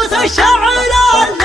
عروس الشاعر اللي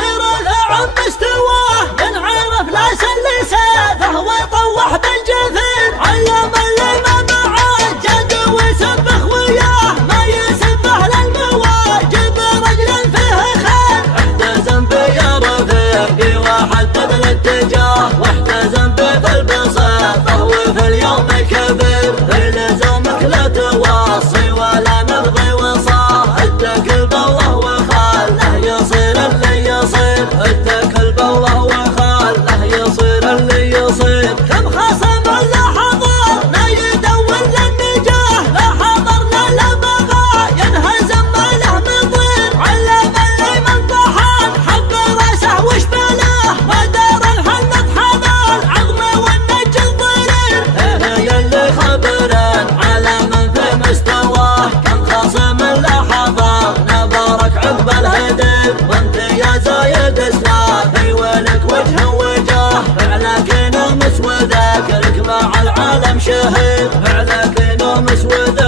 عم مستواه ينعرف لا سل سيفه ويطوح بالجثث. علم اللي ما معاه جد ويسبخ وياه ما يسبه للمواجب رجل فيه خير. احتزم بيا رفيقي وحدد الاتجاه واحتزم بذا البساطة وفي اليوم كبير. في لزومك لا توصي ولا نبغي وصاه اتكل بالله وخله يصير اللي يصير. اتكل بالله وخله يصير اللي يصير. كم خصم لا حضر ما يدور للنجاه لا حضر لا بغى ينهزم ما له مضير. علم اللي من طحن حق راسه وش بلاه ما دار الحنة حنان عظمه والنجل ضرير. هي اللي خبرن على من في مستواه كم خصم لا حضر نبارك عقب الهدف. وانت يا زايد اسلافي ولك وجه وجاه فعلك نومس وذاكرك مع العالم شهير. فعلك نومس وذاكرك